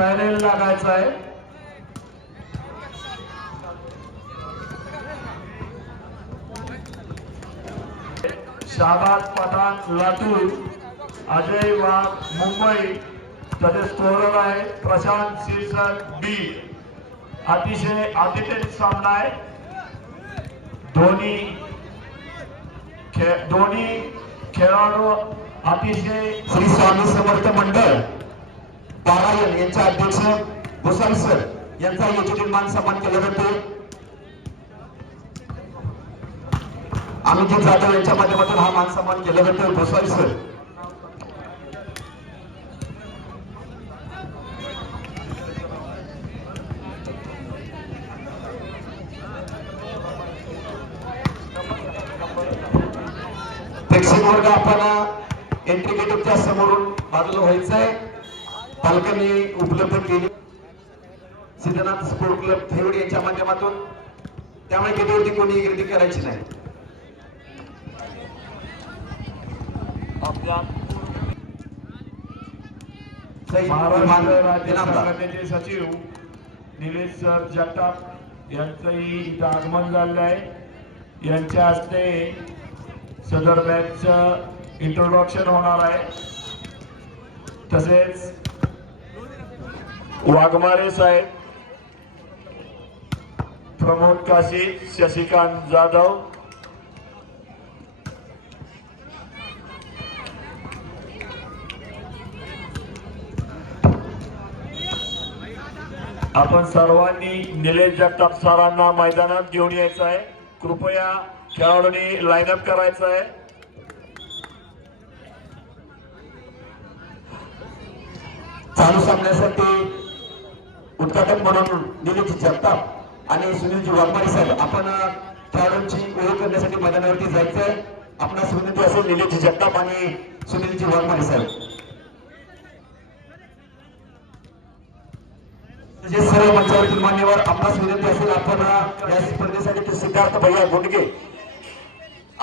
Siren लागायचा आहे। शाबाद पठाण लातूर, अजय वाघ मुंबई, त्याचे स्कोरर आहे प्रशांत शीर्षक बी। अतिशय अतिथेय सामना आहे। दोन्ही खेळाडू अतिशय श्री स्वामी समर्थ मंडळ पारायण यांच्या अध्यक्ष भुसाल सर यांचा योजित मान सन्मान केला जातो। अमित जाधव यांच्या माध्यमातून हा मान सन्मान केला जातो। भुसाल सर प्रेक्षक वर्ग आपण एंट्री गेटच्या समोरून बाजूला व्हायचंय। पालकांनी उपलब्ध केली सिद्धनाथ स्पोर्ट क्लब थेवडी यांच्या माध्यमातून, त्यामुळे गेटवरती कोणी गर्दी करायची नाही। महाराष्ट्र राज्य संघटनेचे सचिव निलेश सर जगताप यांचंही इथं आगमन झालेलं आहे। यांच्या हस्ते सदर मॅचचं इंट्रोडक्शन होणार आहे। तसेच वाघमारे साहेब, प्रमोद काशी, शशिकांत जाधव, आपण सर्वांनी निलेश जगताप सरांना मैदानात घेऊन यायचं आहे। कृपया खेळाडूंनी लाईन अप करायचं आहे। चालू सामन्यासाठी उद्घाटन म्हणून निलेश जगताप आणि सुनीलजी वाघमारे साहेब आपण खेळाडूंची ओळख करण्यासाठी मैदानावरती जायचंय। आपणास विनंती असेल निलेश जगताप आणि सुनीलजी वाघमारे साहेब जे सर्व मंचावरील मान्यवर आपणास विनंती असेल आपण या स्पर्धेसाठी सिद्धार्थ भैया गुंडगे